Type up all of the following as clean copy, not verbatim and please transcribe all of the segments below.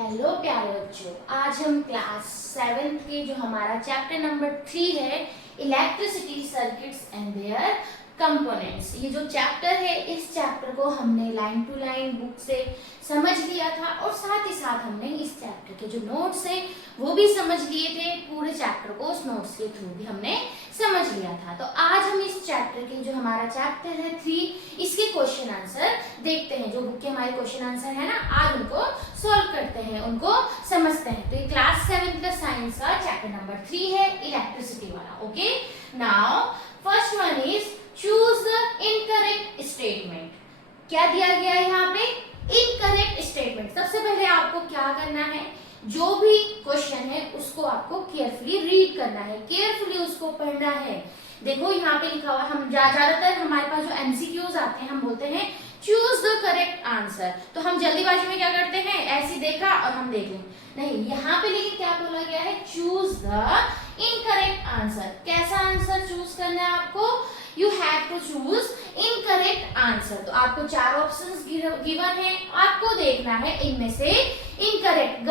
Hello प्यारे बच्चों, आज हम क्लास 7th के जो हमारा चैप्टर नंबर 3 है electricity circuits and there components, ये जो चैप्टर है इस चैप्टर को हमने लाइन टू लाइन बुक से समझ लिया था और साथ ही साथ हमने इस चैप्टर के जो नोट्स है वो भी समझ लिए थे। पूरे चैप्टर को उस नोट्स के थ्रू भी हमने समझ लिया था। तो आज हम इस चैप्टर के जो हमारा चैप्टर है 3, इसके क्वेश्चन आंसर देखते हैं। जो बुक के हमारे क्वेश्चन आंसर है ना, आज उनको सॉल्व करते हैं, उनको समझते हैं। तो ये क्लास 7th का साइंस का चैप्टर नंबर 3 है इलेक्ट्रिसिटी वाला। Okay, now first one is choose the incorrect statement. क्या दिया गया है यहाँ पे? Incorrect statement. सबसे पहले आपको क्या करना है, जो भी क्वेश्चन है उसको आपको केयरफुली रीड करना है, केयरफुली उसको पढ़ना है। देखो यहाँ पे लिखा हुआ, हम ज्यादातर हमारे पास जो एमसीक्यूज आते हैं हम बोलते हैं चूज द करेक्ट आंसर। तो हम जल्दीबाजी में क्या करते हैं, ऐसे देखा और हम देख लें, नहीं, यहाँ पे लेकिन क्या बोला गया है, चूज द इनकरेक्ट आंसर। कैसा आंसर चूज करना है आपको? You have to choose incorrect answer. तो आपको 4 ऑप्शंस गिवन है, आपको देखना है इनमें से इनकरेक्ट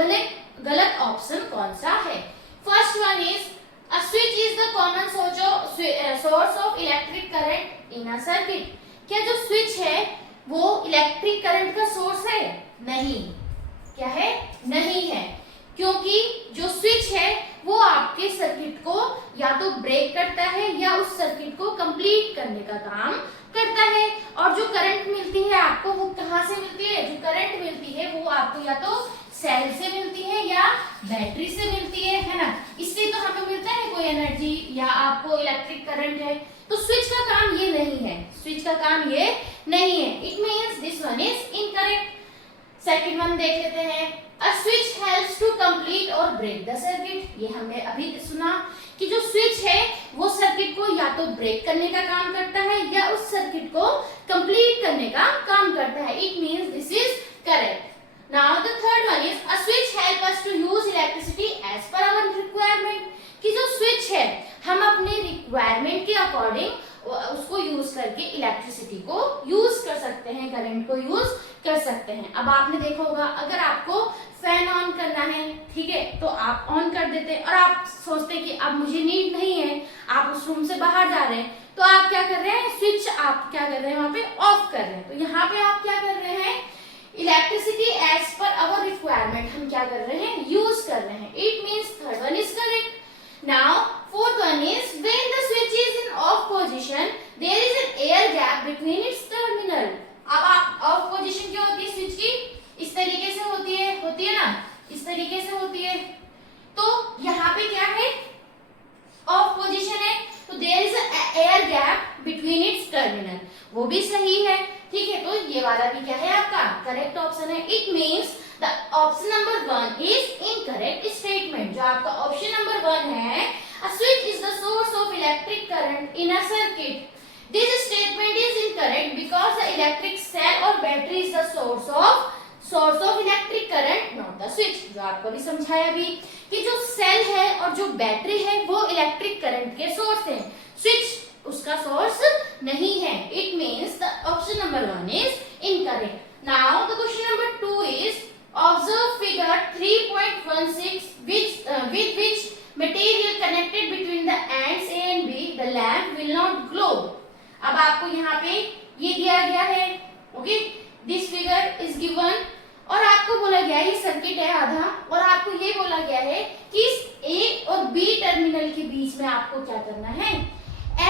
गलत ऑप्शन कौन सा है। First one is a switch is the common source of electric current in a circuit. क्या जो स्विच है वो इलेक्ट्रिक करंट का सोर्स है? नहीं। क्या है? नहीं है, क्योंकि जो स्विच है वो आपके सर्किट को या तो ब्रेक करता है या उस सर्किट को कंप्लीट करने का काम करता है। और जो करंट मिलती है आपको वो कहाँ से मिलती है? जो करंट मिलती है वो आपको या तो सेल से मिलती है या बैटरी से मिलती है ना। इसलिए तो हमें मिलता है कोई एनर्जी या आपको इलेक्ट्रिक करंट है। तो स्विच का काम ये नहीं है, स्विच का काम ये नहीं है। It means this one is incorrect. Second one देख लेते हैं, A switch helps to complete or break the circuit। ये हमने अभी सुना कि जो स्विच है वो सर्किट को या तो ब्रेक करने का काम करता है या उस सर्किट को कंप्लीट करने का काम करता है। It means this is correct. Now the third one is a switch help us to use electricity as per our requirement। कि जो स्विच है हम अपने रिक्वायरमेंट के अकॉर्डिंग उसको यूज करके इलेक्ट्रिसिटी को यूज कर सकते हैं, करंट को यूज कर सकते हैं। अब आपने देखा होगा, अगर आपको फैन ऑन करना है, ठीक है, तो आप ऑन कर देते हैं और आप सोचते हैं कि अब मुझे नीड नहीं है, आप उस रूम से बाहर जा रहे हैं, तो आप क्या कर रहे हैं, स्विच आप क्या कर रहे हैं वहां पे ऑफ कर रहे हैं। तो यहाँ पे आप क्या कर रहे हैं, इलेक्ट्रिसिटी एज पर अवर रिक्वायरमेंट हम क्या कर रहे हैं, यूज कर रहे हैं। It means third one is correct. Now fourth one is when the switch is in off position there is an air gap between its terminal। अब आप ऑफ पोजीशन क्या होती है स्विच की? इस तरीके से होती है ना, इस तरीके से होती है। तो यहाँ पे क्या है, ऑफ पोजीशन है, तो there is a air gap between its terminal. वो भी सही है, ठीक है। तो ये वाला भी क्या है आपका करेक्ट ऑप्शन है। It means the option number 1 is incorrect statement. जो आपका ऑप्शन नंबर 1 है, a switch is the source of electric current in a circuit, this statement is incorrect because the electric cell और battery is the source of electric current, not the switch. जो आपको भी समझाया भी कि जो cell है और जो बैटरी है वो इलेक्ट्रिक करंट के सोर्स हैं, स्विच उसका सोर्स नहीं है। It means the option number 1 is incorrect. Now the question number 2 is observe figure 3.16 with which material connected between the ends A and B the lamp will not glow। अब आपको यहाँ पे ये दिया गया है, okay, this figure is given और आपको बोला गया है ये सर्किट है आधा, और आपको ये बोला गया है कि इस A और B टर्मिनल के बीच में आपको क्या करना है,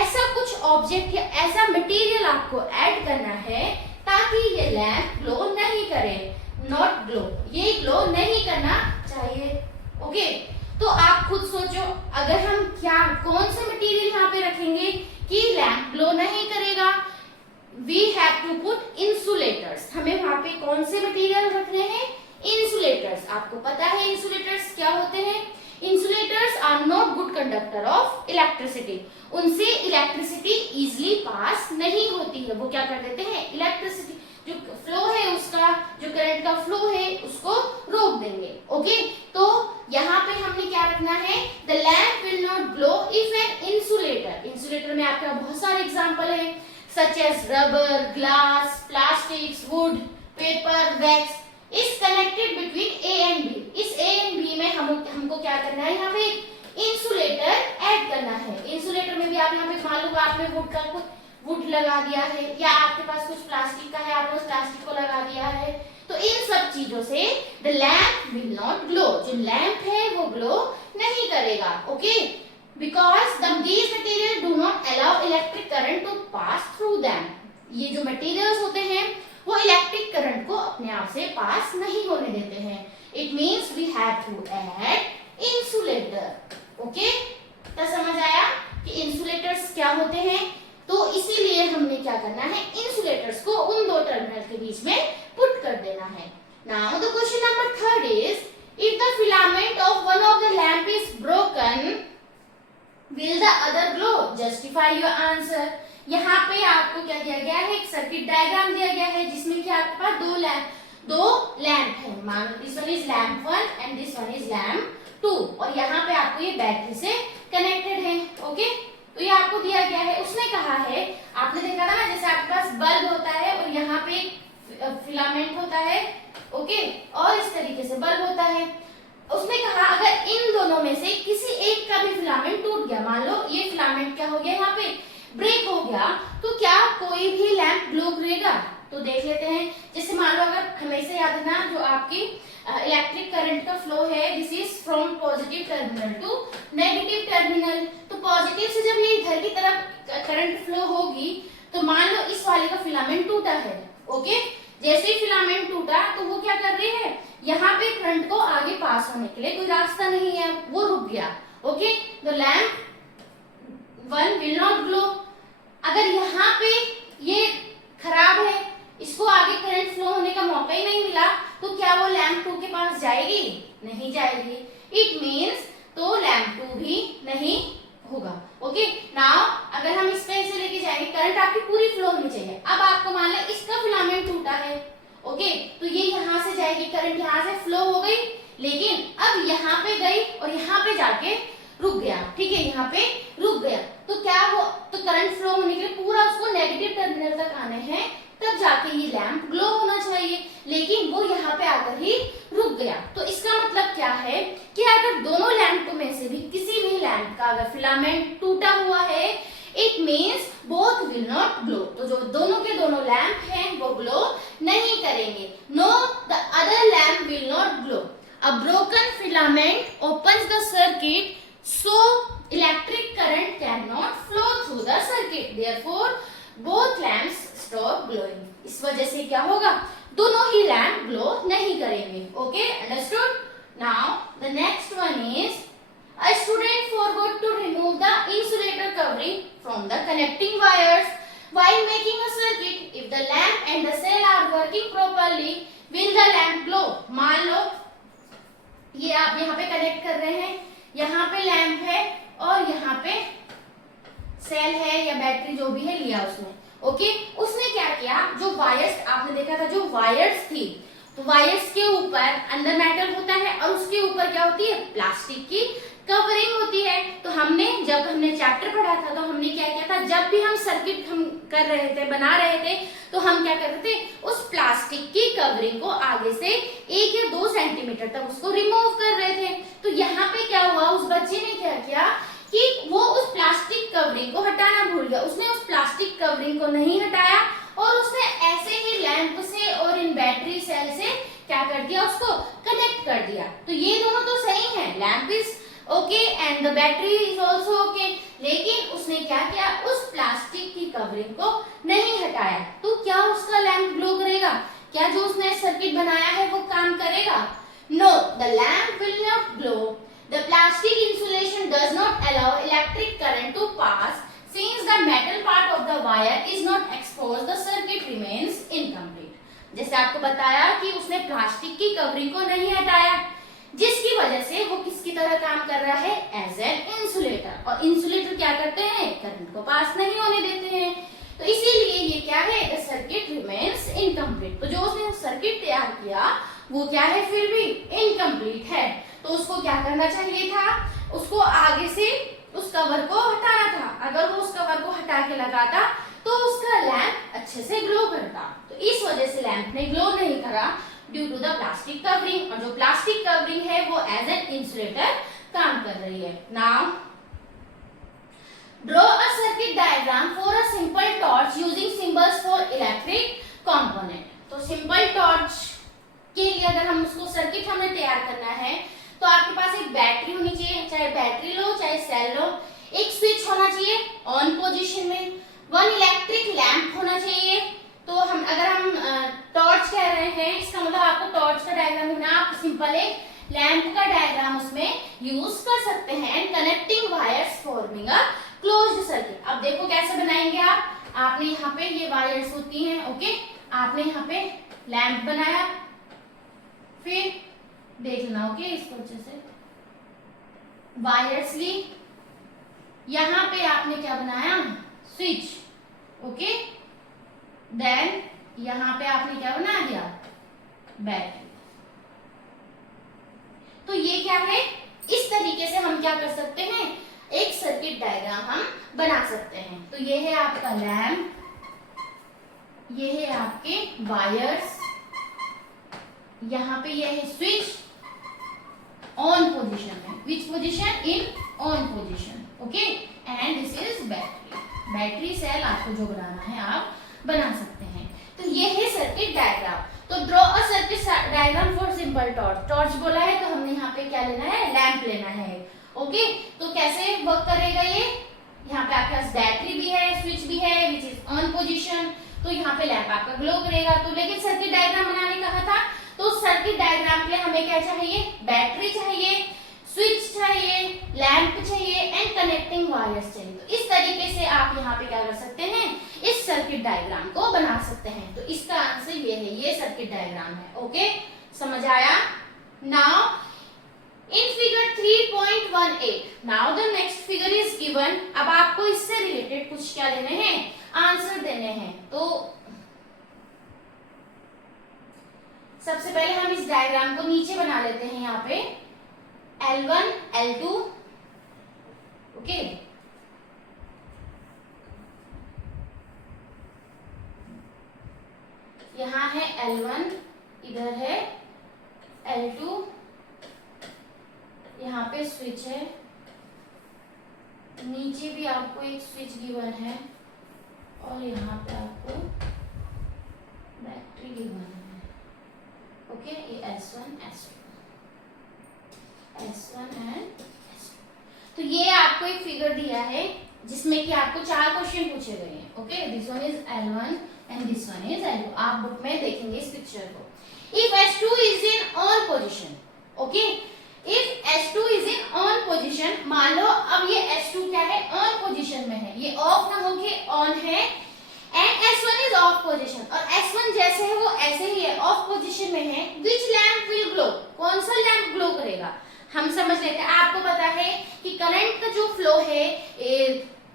ऐसा कुछ ऑब्जेक्ट या ऐसा मटेरियल आपको ऐड करना है ताकि ये लैंप ग्लो नहीं करे, नॉट ग्लो, ये ग्लो नहीं करना चाहिए। ओके, तो आप खुद सोचो, अगर हम कौन सा मटेरियल यहाँ पे रखेंगे कि लैंप ग्लो नहीं करेगा, we have to put insulators. हमें वहां पे कौन से मटेरियल रखने हैं, इंसुलेटर्स। आपको पता है इंसुलेटर्स क्या होते हैं, insulators are not good conductor of electricity. उनसे इलेक्ट्रिसिटी इजिली पास नहीं होती है, वो क्या कर देते हैं, इलेक्ट्रिसिटी जो फ्लो है उसका, जो करंट का फ्लो है उसको रोक देंगे। ओके, तो यहाँ पे हमने क्या रखना है, the lamp will not glow if an insulator. Insulator में आपका बहुत सारे एग्जांपल है, such as rubber, glass, plastics, wood, paper, wax is connected between A and B. आप यहाँ पे मान लो आपने वुड लगा दिया है, या आपके पास कुछ प्लास्टिक का है, आपने उस प्लास्टिक को लगा दिया है, तो इन सब चीजों से the lamp will not glow, जो लैम्प है वो ग्लो नहीं करेगा। Okay, because these material do not allow electric current to pass through them. ये जो मटेरियल्स होते हैं वो इलेक्ट्रिक करंट को अपने आप से पास नहीं होने देते हैं। It means we have to add insulator. Okay, तो समझ आया कि इंसुलेटर्स क्या होते हैं। तो इसीलिए हमने क्या करना है, इंसुलेटर्स को उन दो टर्मिनल के बीच में पुट कर देना है। Now the question number 3 is, if the filament of one of the lamp is broken will the other glow, justify your answer. यहाँ पे आपको क्या दिया गया है, एक सर्किट डायग्राम दिया गया है जिसमें कि आपके पास दो लैंप है, मान लो this one is lamp 1 and this one is lamp 2, और यहाँ पे आपको ये बैटरी से कनेक्टेड है। ओके, तो ये आपको दिया गया है। उसने कहा है, आपने देखा था ना, जैसे आपके पास बल्ब होता है और यहाँ पे एक फिलामेंट होता है, ओके, और इस तरीके से बल्ब होता है। उसने कहा अगर इन दोनों में से किसी एक का भी फिलामेंट टूट गया, मान लो ये फिलामेंट क्या हो गया, यहाँ पे ब्रेक हो गया, तो क्या कोई भी लैंप ग्लो करेगा? तो देख लेते हैं। जैसे मान लो, अगर हमेशा याद रखना, जो आपकी इलेक्ट्रिक करंट का फ्लो है, this is from positive terminal to negative terminal. तो पॉजिटिव से जब ये इधर की तरफ करंट फ्लो होगी, तो मान लो इस वाले का फिलामेंट टूटा है। ओके, जैसे ही फिलामेंट टूटा तो वो क्या कर रही है, यहाँ पे करंट को आगे पास होने के लिए कोई रास्ता नहीं है, वो रुक गया। ओके, तो लैम्प 1 विल नॉट ग्लो। अगर यहाँ पे ये खराब है, इसको आगे करंट फ्लो होने का मौका ही नहीं मिला, तो क्या वो लैम्प 2 के पास जाएगी? नहीं जाएगी। इट मीन्स तो लैम्प 2 भी नहीं होगा। ओके, नाउ अगर हम इस पे ऐसे लेके जाएंगे, करंट आपकी पूरी फ्लो होनी चाहिए। अब आपको मान लें इसका फिलामेंट टूटा है, ओके, तो ये यहाँ से जाएगी, करंट यहाँ से फ्लो हो गई, लेकिन अब यहाँ पे गई और यहाँ पे जाके रुक गया। ठीक है, यहाँ पे रुक गया, तो क्या वो, तो करंट फ्लो होने के लिए पूरा उसको नेगेटिव टर्मिनल तक आने हैं, तब जाके ये लैम्प ग्लो होना चाहिए, लेकिन वो यहाँ पे आकर ही रुक गया। तो इसका मतलब क्या है कि अगर दोनों लैम्प में से भी किसी भी लैम्प का अगर फिलामेंट टूटा हुआ है, it means both will not glow. तो जो दोनों के दोनों लैम्प हैं वो ग्लो नहीं करेंगे। No, the other lamp will not glow. A broken filament opens the circuit, so electric current cannot flow through the circuit, therefore both lamps stop glowing। इस वजह से क्या होगा, दोनों ही लैम्प ग्लो नहीं करेंगे। Okay, understood. Now the next one is, a student forgot to remove the insulator covering from the connecting wires while making a circuit। if the lamp and the cell are working properly will the lamp glow। मान लो ये आप यहाँ पे connect कर रहे हैं, यहाँ पे लैंप है और यहाँ पे सेल है या बैटरी जो भी है लिया उसने। ओके, उसने क्या किया, जो वायर्स आपने देखा था, जो वायर्स थी, तो वायर्स के ऊपर अंदर मेटल होता है और उसके ऊपर क्या होती है, प्लास्टिक की कवरिंग होती है। तो जब हमने चैप्टर पढ़ा था तो हमने क्या किया था, जब भी हम सर्किट हम कर रहे थे, बना रहे थे, तो हम क्या करते थे, उस प्लास्टिक की कवरिंग को आगे से 1 या 2 सेंटीमीटर तक उसको रिमूव कर रहे थे। तो यहाँ पे क्या हुआ, उस बच्चे ने क्या किया कि वो उस प्लास्टिक कवरिंग को हटाना भूल गया। उसने उस प्लास्टिक कवरिंग को नहीं हटाया और उसने ऐसे ही लैंप से और इन बैटरी सेल से क्या कर दिया, उसको कनेक्ट कर दिया। तो ये दोनों तो सही है, lamp is okay and the battery is also okay, लेकिन उसने क्या किया, उस प्लास्टिक की कवरिंग को नहीं हटाया। तो क्या उसका लैंप ग्लो करेगा? क्या जो उसने सर्किट बनाया है वो काम करेगा? No, the lamp will not glow. The plastic insulation does not allow electric current to pass since the metal part of the wire is not exposed, the circuit remains incomplete। जैसे आपको बताया कि उसने प्लास्टिक की covering को नहीं हटाया, जिसकी वजह से वो किसकी तरह काम कर रहा है, एज एन इंसुलेटर। और इंसुलेटर क्या करते हैं, करंट को पास नहीं होने देते हैं। तो इसीलिए ये क्या है, द सर्किट रिमेन्स इनकम्प्लीट। तो जो उसने सर्किट तैयार किया वो क्या है, फिर भी इनकम्प्लीट है। तो उसको क्या करना चाहिए था, उसको आगे से उस कवर को हटाना था। अगर वो उस कवर को हटा के लगाता तो उसका लैंप अच्छे से ग्लो करता। तो इस वजह से लैंप ने ग्लो नहीं करा, due to the plastic covering. और जो प्लास्टिक कवरिंग है वो एज एन इंसुलेटर काम कर रही है। Now draw a circuit diagram for a simple torch using symbols for electric component. तो सिंपल टॉर्च के लिए अगर हम उसको सर्किट हमें तैयार करना है तो आपके पास एक बैटरी होनी चाहिए, चाहे बैटरी लो चाहे सेल लो, एक स्विच होना चाहिए ऑन पोजीशन में, वन इलेक्ट्रिक लैंप होना चाहिए। तो हम अगर हम टॉर्च कह रहे हैं इसका मतलब आपको टॉर्च का डायग्राम होना, आप सिंपल एक लैंप का डायग्राम उसमें यूज कर सकते हैं। And connecting wires forming a closed circuit. अब देखो कैसे बनाएंगे आप, आपने यहाँ पे ये वायर्स होती हैं, ओके, आपने यहाँ पे लैंप बनाया, फिर देखना ओके इसको अच्छे से, वायर्स ली, यहाँ पे आपने क्या बनाया स्विच, ओके, देन यहाँ पे आपने क्या बना दिया बैटरी। तो ये क्या है, इस तरीके से हम क्या कर सकते हैं, एक सर्किट डायग्राम हम बना सकते हैं। तो ये है आपका लैंप, ये है आपके वायर्स, यहाँ पे ये है स्विच ऑन पोजीशन में, which position, in on position, okay, and this is battery. Battery cell आपको जो बनाना है आप बना सकते हैं। तो ये है सर्किट डायग्राम। तो draw a circuit diagram for simple torch. Torch बोला है तो हमने यहाँ पे क्या लेना है, लैंप लेना है, ओके। तो कैसे वर्क करेगा ये, यहाँ पे आपके पास बैटरी भी है, स्विच भी है विच इज ऑन पोजीशन, तो यहाँ पे लैंप आपका ग्लो करेगा। तो लेकिन सर्किट डायग्राम बनाने कहा था, तो सर्किट डायग्राम के लिए हमें क्या चाहिए, बैटरी चाहिए, स्विच चाहिए, लैंप चाहिए एंड कनेक्टिंग वायर्स चाहिए। तो इस तरीके से आप यहाँ पे क्या कर सकते हैं, इस सर्किट डायग्राम को बना सकते हैं। तो इसका आंसर ये है, ये सर्किट डायग्राम है, ओके, समझ आया। Now in figure 3.18 now the next figure is given. अब आपको इससे रिलेटेड कुछ क्या देने हैं, आंसर देने हैं। तो सबसे पहले हम इस डायग्राम को नीचे बना लेते हैं, यहाँ पे L1 L2, ओके, यहाँ है L1, इधर है L2, यहाँ पे स्विच है, नीचे भी आपको एक स्विच गिवन है और यहाँ पे आपको बैटरी गिवन है, ओके। ये S1 S1 एंड S2। तो ये आपको एक फिगर दिया है जिसमें कि आपको 4 क्वेश्चन पूछे गए हैं, okay. This one is L1 and this one is L2। आप बुक में देखेंगे इस पिक्चर को। If S2 is in on position, okay, if S2 is in on position, मान लो अब ये S2 क्या है, ऑन पोजीशन में है, ये ऑफ ना होके ऑन है, and S1 is of position, और S1 जैसे है वो ऐसे ही है, ऑफ पोजीशन में है। विच लैंप विल ग्लो, कौन सा लैंप ग्लो करेगा, हम समझ लेते हैं। आपको पता है कि करंट का जो फ्लो है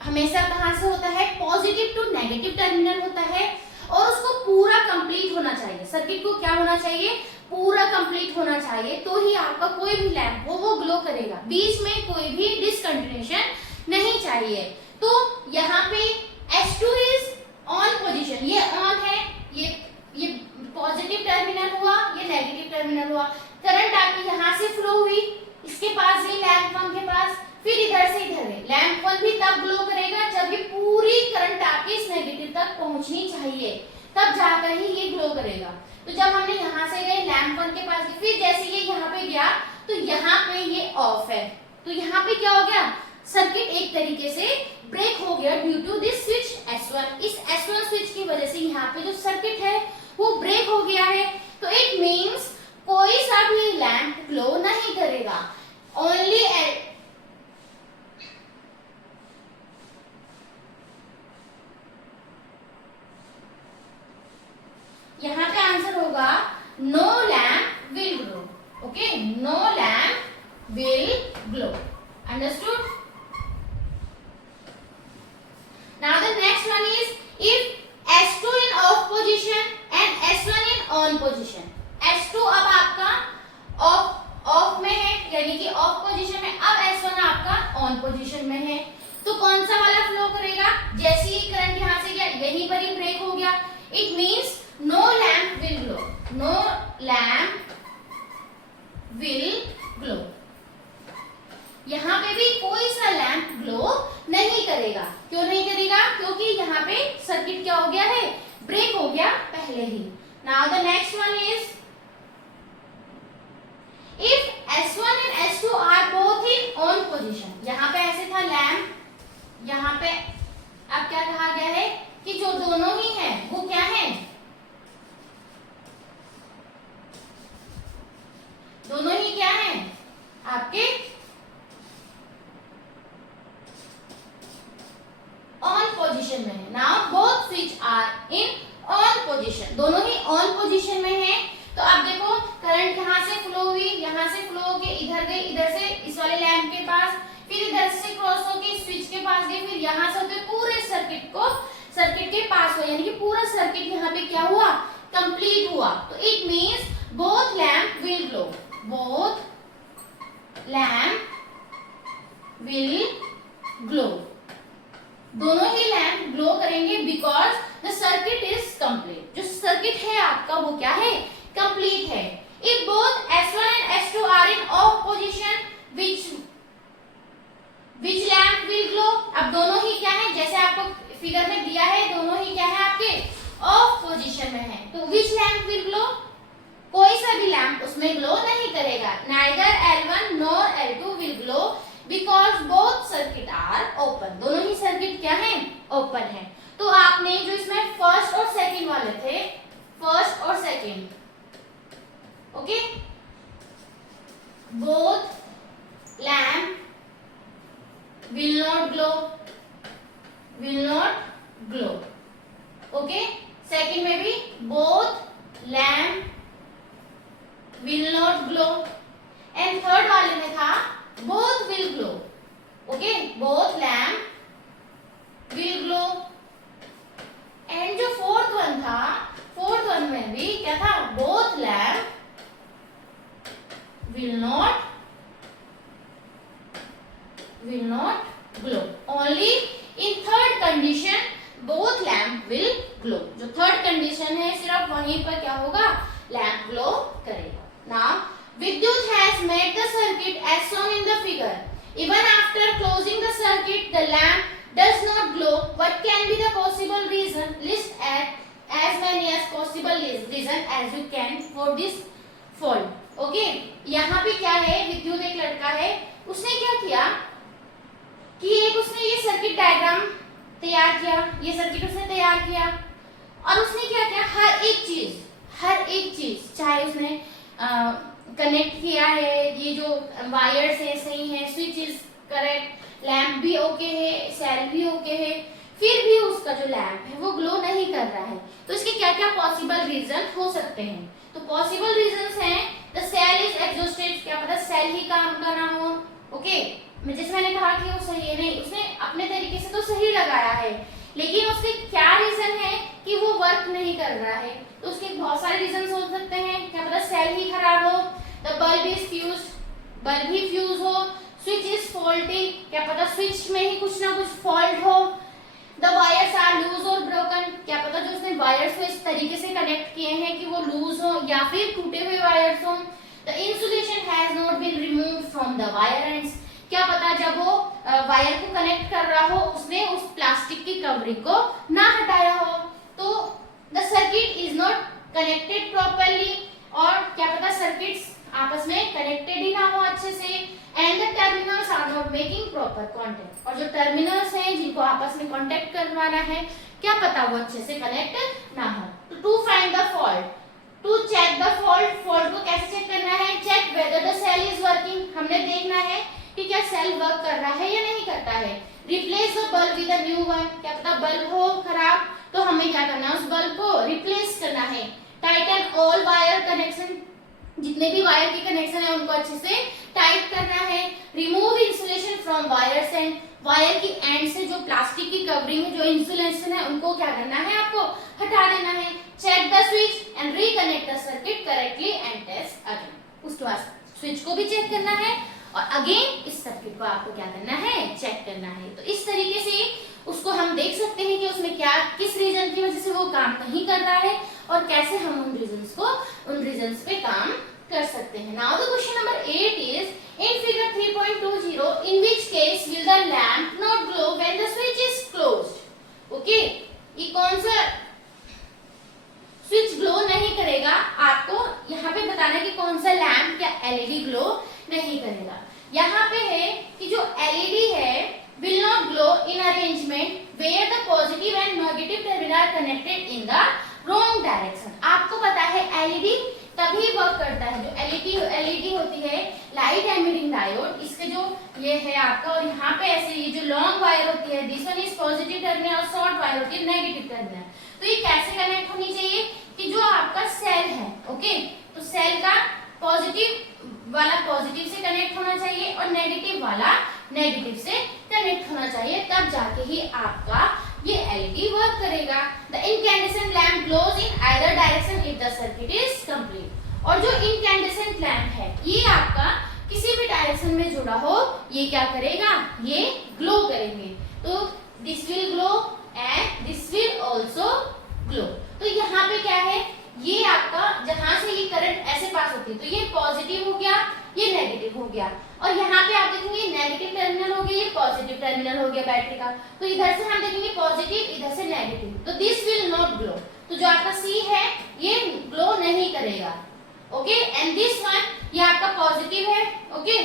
हमेशा कहां से होता है, पॉजिटिव टू नेगेटिव टर्मिनल होता है, और उसको पूरा कंप्लीट होना चाहिए, सर्किट को क्या होना चाहिए, पूरा कंप्लीट होना चाहिए, तो ही आपका कोई भी लैंप हो वो ग्लो करेगा, बीच में कोई भी डिसकंटिन्यूएशन नहीं चाहिए। तो यहाँ पे S2 इज ऑन पोजीशन, ये ऑन है, ये पॉजिटिव टर्मिनल हुआ, ये नेगेटिव टर्मिनल हुआ, करंट आपकी यहाँ से फ्लो हुई, इसके पास गई लैंप 1 के पास, फिर इधर से इधर गई, लैंप 1 भी तब ग्लो करेगा जब ये पूरी करंट आपकी इस नेगेटिव तक पहुंचनी चाहिए, तब जाकर ही ये ग्लो करेगा। तो जब हमने यहाँ से गए लैंप 1 के पास, फिर जैसे ये यहाँ पे गया तो यहाँ पे ये ऑफ है, तो यहाँ पे क्या हो गया, सर्किट एक तरीके से ब्रेक हो गया due to this switch S1। इस S1 स्विच की वजह से यहाँ पे जो सर्किट है वो ब्रेक हो गया है। तो इट मींस कोई सा भी लैंप ग्लो नहीं करेगा, ओनली यहाँ पे आंसर होगा no lamp will glow, okay, no lamp will glow, understood. Now the next one is if S2 in off position and S1 in on position। S2 अब आपका ऑफ में है, यानी कि ऑफ पोजीशन में, अब S1 आपका ऑन पोजीशन में है, तो कौन सा वाला फ्लो करेगा, जैसे ही करंट यहाँ से गया यहीं पर ही ब्रेक हो गया, it means no lamp will glow, no lamp will glow, यहाँ पे भी कोई सा लैम्प ग्लो नहीं करेगा। करेगा। क्यों नहीं करेगा? क्योंकि यहाँ पे सर्किट क्या हो गया है, ब्रेक हो गया पहले ही। Now the next one is if S1 and S2 are both in on position. यहाँ पे ऐसे था लैम्प, यहाँ पे अब क्या कहा गया है कि जो दोनों ही है वो क्या है, दोनों ही क्या है आपके ऑन पोजीशन में है। Now both switch are in on position, दोनों ही ऑन पोजीशन में है। तो अब देखो करंट यहाँ से फ्लो हुई, यहाँ से फ्लो होके इधर गई, इधर से इस वाले लैंप के पास, फिर इधर से क्रॉस होके स्विच के पास गई, फिर यहाँ से होके पूरे सर्किट के पास हुआ, यानी कि पूरा सर्किट यहाँ पे क्या हुआ, कंप्लीट हुआ। तो it means both lamp will glow, both lamp will glow, दोनों ही लैंप ग्लो करेंगे because the circuit is complete. जो सर्किट है आपका वो क्या है, कंप्लीट है। If both S1 and S2 are in off position which lamp will glow. अब दोनों ही क्या है, जैसे आपको फिगर में दिया है, दोनों ही क्या है आपके ऑफ पोजीशन में है। तो विच लैंप विल ग्लो, कोई सा भी लैंप उसमें ग्लो नहीं करेगा। Neither L1 nor L2 will glow because both circuit are open, दोनों ही सर्किट क्या है, ओपन है। तो आपने जो इसमें फर्स्ट और सेकंड वाले थे, फर्स्ट और second, okay, both lamp will not glow, will not glow, okay. Second में भी both lamp will not glow, and third वाले में था both will glow, okay, both lamp will glow, and जो फोर्थ वन था, fourth one में भी क्या था, both lamp will not glow, only in third condition both lamp will glow। जो थर्ड कंडीशन है सिर्फ वहीं पर क्या होगा, लैम्प ग्लो करेगा। Now Vidyut has made the circuit as shown in the figure. Even after closing the circuit, the lamp does not glow. What can be the possible reason? List as many as possible reason as you can for this fault. Okay? यहाँ पे क्या है, विद्युत एक लड़का है, उसने क्या किया कि उसने ये सर्किट डायग्राम तैयार किया, ये सर्किट उसने तैयार किया, और उसने क्या किया, हर एक चीज चाहे उसने कनेक्ट किया है, ये जो वायर्स है सही है, स्विच इज करेक्ट, लैंप भी ओके है, सेल भी ओके है, फिर भी उसका जो लैंप है वो ग्लो नहीं कर रहा है। तो इसके क्या क्या पॉसिबल रीजन हो सकते हैं? तो पॉसिबल रीजंस हैं, द सेल इज एग्जॉस्टेड, क्या पता सेल ही काम कर रहा हो, ओके। जैसे मैंने कहा कि वो सही है, नहीं, उसने अपने तरीके से तो सही लगाया है, लेकिन उसके क्या रीजन है कि वो वर्क नहीं कर रहा है। तो उसके बहुत सारे रीजन हो सकते हैं, क्या पता सेल ही खराब हो, the bulb is fused, bulb he fuse हो, स्विच इज फॉल्टी, क्या पता स्विच में ही कुछ ना कुछ फॉल्ट हो, द वायर्स आर लूज और ब्रोकन, क्या पता जो उसने वायर्स को इस तरीके से कनेक्ट किए हैं कि वो लूज हो या फिर टूटे हुए वायर्स हो, the insulation has not been removed from the wire ends, क्या पता जब वो वायर को कनेक्ट कर रहा हो उसने उस प्लास्टिक की कवरिंग को ना हटाया हो, तो the circuit is not connected properly, और क्या पता सर्किट्स आपस में कनेक्टेड ही ना हो अच्छे से, and the terminals are not making proper contact, और जो टर्मिनल्स हैं जिनको आपस में कांटेक्ट करवाना है क्या पता वो अच्छे से कनेक्ट ना हो। To find the fault, to check the fault, fault को कैसे चेक करना है, check whether the cell is working, हमने देखना है कि क्या सेल वर्क कर रहा है या नहीं करता है। Replace the bulb with a new one, क्या पता बल्ब हो खराब तो हमें क्या करना है, उस बल्ब को रिप्लेस करना है। टाइटन ऑल वायर कनेक्शन, जितने भी वायर के कनेक्शन है उनको अच्छे से टाइट करना है। Remove insulation from wires end, wire की एंड से जो प्लास्टिक की कवरिंग है, जो इंसुलेशन है, उनको क्या करना है, आपको हटा देना है। Check the switch and reconnect the circuit correctly and test again, उसके बाद स्विच को भी चेक करना है और अगेन इस सर्किट को आपको क्या करना है, चेक करना है। तो इस तरीके से उसको हम देख सकते हैं कि उसमें क्या, किस रीजन की वजह से वो काम नहीं कर रहा है और कैसे हम उन रीजंस पे काम कर सकते हैं। Now the question number 8 is in figure 3.20 in which case will the lamp not glow when the switch okay, ये कौन सा स्विच ग्लो नहीं करेगा, आपको यहाँ पे बताना है कि कौन सा लैम्प या एलईडी ग्लो नहीं करेगा। यहाँ पे है कि जो एलईडी है will not glow in arrangement where the positive and negative terminal are connected in the wrong direction। आपको पता है एलईडी तभी वर्क करता है, जो एलईडी होती है लाइट एमिटिंग डायोड, इसके जो ये है आपका, और यहाँ पे ऐसे ये जो लॉन्ग वायर होती है this one is positive terminal और शॉर्ट वायर होती है नेगेटिव टर्मिनल। तो ये कैसे कनेक्ट होनी चाहिए कि जो आपका सेल है, ओके, तो सेल का पॉजिटिव वाला पॉजिटिव से कनेक्ट होना चाहिए और नेगेटिव वाला नेगेटिव से कनेक्ट होना चाहिए, तब जाके ही आपका ये एलईडी वर्क करेगा। The incandescent lamp glows in either direction if the circuit is complete. और जो इनकैंडेसेंट लैम्प है ये आपका किसी भी डायरेक्शन में जुड़ा हो, ये क्या करेगा, ये ग्लो करेंगे। तो this will glow and this will also glow. तो यहाँ पे क्या है, ये आपका जहां से ये करंट ऐसे पास होती है, तो ये पॉजिटिव हो गया, ये नेगेटिव हो गया, और यहाँ पे आप देखेंगे नेगेटिव टर्मिनल हो गया, ये पॉजिटिव टर्मिनल हो गया बैटरी का। तो इधर से हम देखेंगे पॉजिटिव, इधर से नेगेटिव, तो दिस विल नॉट ग्लो। तो जो आपका सी है ये ग्लो नहीं करेगा, ओके। एंड दिस वन ये आपका पॉजिटिव है, ओके,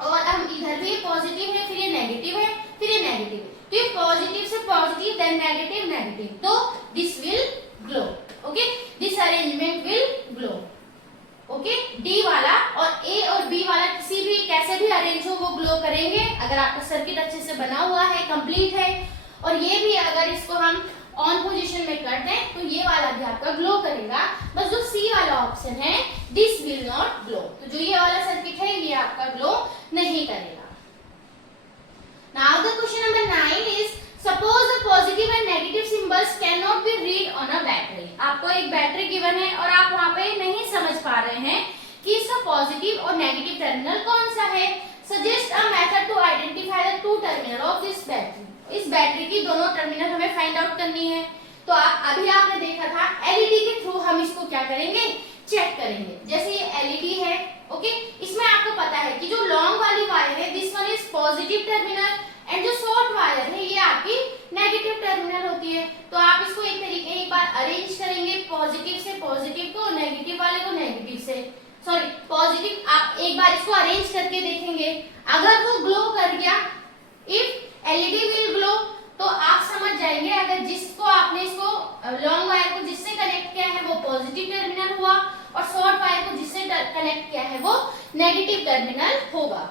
और हम इधर भी पॉजिटिव है, फिर ये नेगेटिव है, फिर ये नेगेटिव है, तो ये पॉजिटिव से पॉजिटिव देन नेगेटिव नेगेटिव, तो this will glow, okay, this arrangement will glow, okay. D वाला और ए और बी वाला किसी भी कैसे भी अरेंज हो वो ग्लो करेंगे अगर आपका सर्किट अच्छे से बना हुआ है, कंप्लीट है। और ये भी अगर इसको हम ऑन पोजीशन में कर दें तो ये वाला भी आपका ग्लो करेगा, बस जो सी वाला ऑप्शन है दिस विल नॉट ग्लो, तो जो ये वाला सर्किट है ये आपका ग्लो नहीं करेगा। Now the question number 9 is suppose the positive and negative symbols can not be read on a battery. आपको एक बैटरी गिवन है और आप वहां पे नहीं समझ पा रहे हैं कि इसका पॉजिटिव और नेगेटिव टर्मिनल कौन सा है। Suggest a method to identify the two terminal of this battery. इस बैटरी की दोनों टर्मिनल हमें फाइंड आउट करनी है। तो अभी आपने देखा था एलईडी के थ्रू हम इसको क्या करेंगे, चेक करेंगे। जैसे ये एलईडी है, ओके, इसमें आपको पता है कि जो लॉन्ग वाली वायर है this one is positive terminal and जो शॉर्ट वायर है ये आपकी नेगेटिव टर्मिनल होती है। तो आप इसको एक तरीके एक बार अरेंज करेंगे, पॉजिटिव से पॉजिटिव को, नेगेटिव वाले को नेगेटिव से, सॉरी पॉजिटिव, आप एक बार इसको अरेंज करके देखेंगे। अगर वो ग्लो कर गया, इफ एलईडी विल ग्लो, तो आप समझ जाएंगे अगर जिसको आपने इसको लॉन्ग वायर को जिससे कनेक्ट किया है वो पॉजिटिव टर्मिनल हुआ और शॉर्ट वायर को जिससे कनेक्ट किया है वो नेगेटिव टर्मिनल होगा।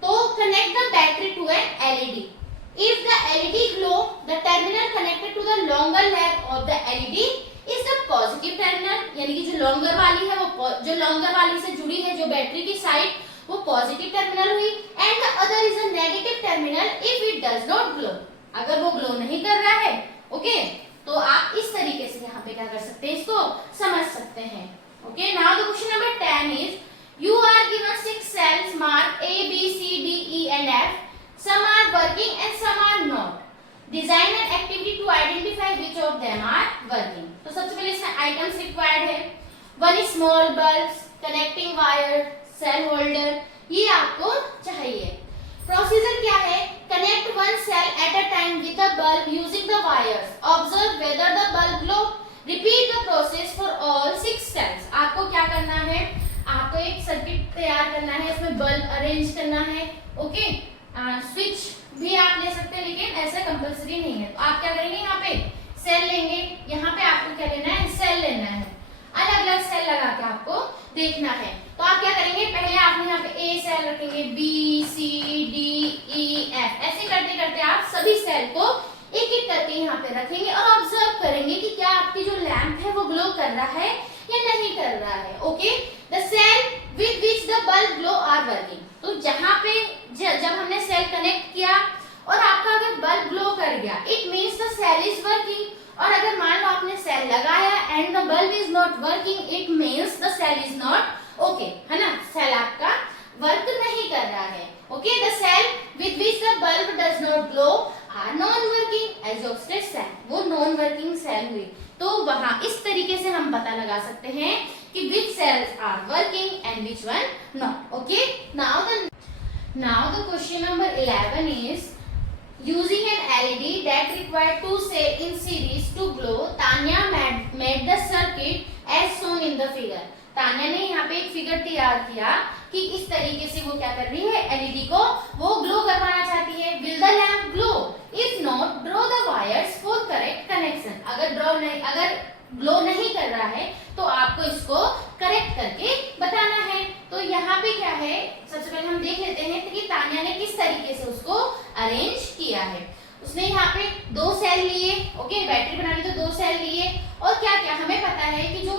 तो connect the battery to an LED. If the LED glow, the terminal connected to the longer leg of the LED is the positive terminal, यानी कि जो longer वाली है वो जो longer वाली से जुड़ी है जो बैटरी की साइड वो positive terminal हुई, and the other is a negative terminal if it does not glow. अगर वो glow नहीं कर रहा है, ओके, तो आप इस तरीके से यहाँ पे क्या कर सकते हैं, इसको समझ सकते हैं, okay. Now the question number 10 is you are given 6 cells marked A, B, C, D, E and F. Some are working and some are not. Design an activity to identify which of them are working. तो सबसे पहले इसमें items required है। One is small bulbs, connecting wire, cell holder, ये आपको चाहिए। Procedure क्या है? Connect one cell at a time with a bulb using the wires. Observe whether the bulb glow. Repeat the process for all 6 cells. आपको क्या करना है? आपको एक सर्किट तैयार करना है, इसमें बल्ब अरेंज करना है, ओके। स्विच भी आप ले सकते हैं लेकिन ऐसा कंपलसरी नहीं है। तो आप क्या करेंगे, यहाँ पे सेल लेंगे, यहाँ पे आपको क्या लेना है, सेल लेना है, अलग अलग सेल लगा के आपको देखना है। तो आप क्या करेंगे, पहले आपने यहाँ पे ए सेल रखेंगे, बी, सी, डी, ई, एफ, ऐसे करते करते आप सभी सेल को एक एक करके यहाँ पे रखेंगे और ऑब्जर्व करेंगे कि क्या आपकी जो लैंप है वो ग्लो कर रहा है या नहीं कर रहा है, okay. The cell with which the bulb glow are working. तो जहाँ पे जब हमने सेल कनेक्ट किया और आपका अगर बल्ब ग्लो कर गया, it means the cell is working. और अगर मान लो आपने सेल लगाया and the bulb is not working, it means the cell is not okay, है ना, सेल आपका वर्क नहीं कर रहा है, okay. The cell with which the bulb does not glow are non working exhausted cell, वो non working cell हुई। तो वहां इस तरीके से हम पता लगा सकते हैं कि which cells are working and which one not, okay। Now the question number 11 is Using an LED that required two cells in series to glow, Tanya made the circuit as shown in the figure. Tanya ने यहाँ पे एक figure तैयार किया कि इस तरीके से वो क्या कर रही है, एलईडी को वो ग्लो करवाना चाहती है. Will the lamp glow? If not, draw the wires for correct connection. अगर ग्लो नहीं कर रहा है तो आपको इसको करेक्ट करके बताना है. तो यहाँ पे क्या है, सबसे पहले हम देख लेते हैं कि तान्या ने किस तरीके से उसको अरेंज किया है. उसने यहाँ पे 2 सेल लिए, ओके, बैटरी बनानी तो 2 सेल लिए. और क्या क्या हमें पता है कि जो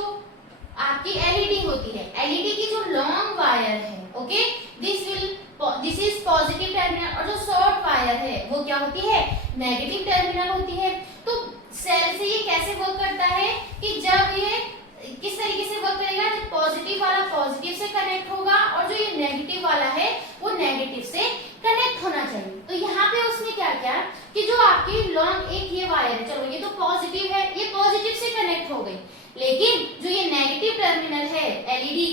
आपकी एलईडी होती है, एलईडी की जो लॉन्ग वायर है, okay, this is positive terminal, और जो शॉर्ट वायर है वो क्या होती है, नेगेटिव टर्मिनल होती है. तो सेल से ये कैसे वर्क करता है कि जब ये किस तरीके से वर्क करेगा, जब पॉजिटिव वाला पॉजिटिव से कनेक्ट होगा और जो ये नेगेटिव वाला है वो नेगेटिव से कनेक्ट होना चाहिए. तो यहाँ पे उसने क्या किया कि जो आपकी लॉन्ग एक ये वायर है, चलो ये तो पॉजिटिव है, ये पॉजिटिव से कनेक्ट हो गई, लेकिन जो ये नेगेटिव टर्मिनल है एलईडी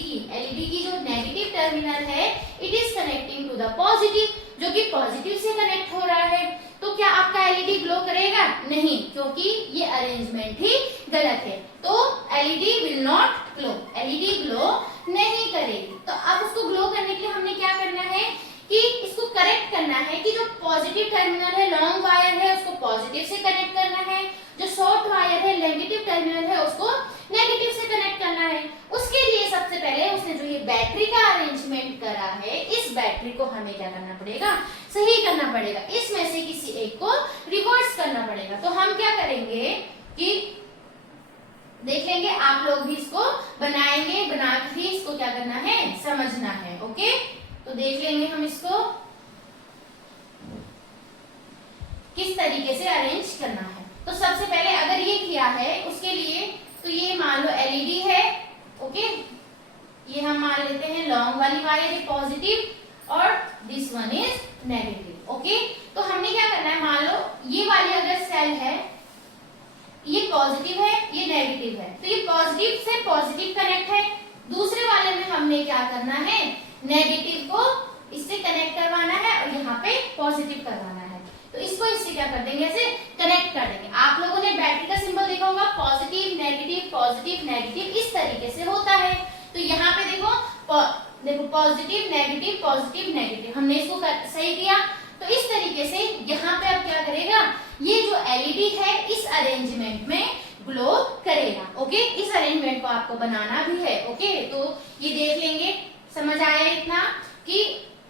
की जो नेगेटिव टर्मिनल है, it is connecting to the positive, जो कि पॉजिटिव से कनेक्ट हो रहा है. तो क्या आपका एलईडी ग्लो करेगा? नहीं, क्योंकि ये अरेंजमेंट ही गलत है. तो LED will not glow, LED glow नहीं करेगी. तो अब उसको ग्लो करने के लिए हमने क्या करना है कि इसको करेक्ट करना है कि जो पॉजिटिव टर्मिनल है, लॉन्ग वायर है, उसको पॉजिटिव से कनेक्ट करना है, जो शॉर्ट वायर है, नेगेटिव टर्मिनल है, उसको नेगेटिव से कनेक्ट करना है. उसके लिए सबसे पहले उसने जो ये बैटरी का अरेंजमेंट करा है, इस बैटरी को हमें क्या करना पड़ेगा, सही करना पड़ेगा. इसमें से किसी एक को रिवर्स करना पड़ेगा. तो हम क्या करेंगे कि देख लेंगे, आप लोग भी इसको बनाएंगे, बना के इसको क्या करना है, समझना है. ओके, तो देख लेंगे हम इसको किस तरीके से अरेंज करना है. तो सबसे पहले अगर ये किया है उसके लिए, तो ये मान लो एलईडी है, ओके, ये हम मान लेते हैं लॉन्ग वाली वायर है पॉजिटिव और this one is negative. Okay, तो हमने क्या करना है, मान लो ये वाली अगर सेल है, ये पॉजिटिव है, ये नेगेटिव है, तो ये पॉजिटिव से पॉजिटिव कनेक्ट है. दूसरे वाले में हमने क्या करना है, नेगेटिव को इससे कनेक्ट करवाना है और यहाँ पे पॉजिटिव करवाना है. तो इसको इससे क्या कर देंगे, ऐसे कनेक्ट कर देंगे. आप लोगों ने बैटरी का सिंबल देखा होगा, पॉजिटिव नेगेटिव इस तरीके से होता है. तो यहाँ पे देखो पॉजिटिव नेगेटिव, हमने इसको सही किया. तो इस तरीके से यहाँ पे अब क्या करेगा, ये जो एलईडी है इस अरेंजमेंट में ग्लो करेगा. ओके, इस अरेंजमेंट को आपको बनाना भी है. ओके, तो ये देख लेंगे, समझ आया इतना कि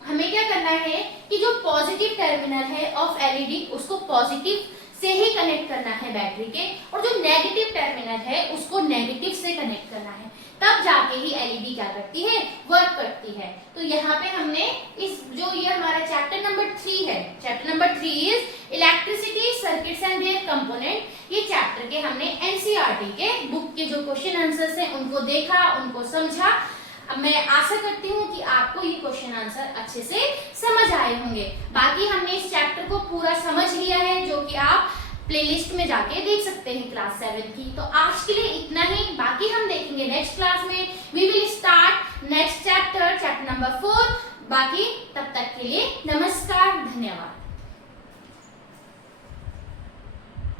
हमें क्या करना है कि जो पॉजिटिव टर्मिनल है ऑफ एलईडी उसको पॉजिटिव से ही कनेक्ट करना है बैटरी के, और जो नेगेटिव टर्मिनल है उसको नेगेटिव से कनेक्ट करना है. तब जाके ही एलईडी क्या करती है, वर्क करती है. तो यहाँ पे हमने इस जो ये हमारा चैप्टर नंबर 3 है, chapter number 3 is electricity circuits and their component. ये चैप्टर के हमने एनसीईआरटी के बुक के जो क्वेश्चन आंसर्स हैं उनको देखा, उनको समझा. अब मैं आशा करती हूँ कि आपको ये क्वेश्चन आंसर अच्छे से समझ आए होंगे. बाकी हमने इस चैप्टर को पूरा समझ लिया है, जो कि आप प्लेलिस्ट में जाके देख सकते हैं क्लास 7 की. तो आज के लिए इतना ही, बाकी हम देखेंगे नेक्स्ट क्लास में. We will start next chapter number 4. बाकी तब तक के लिए नमस्कार, धन्यवाद.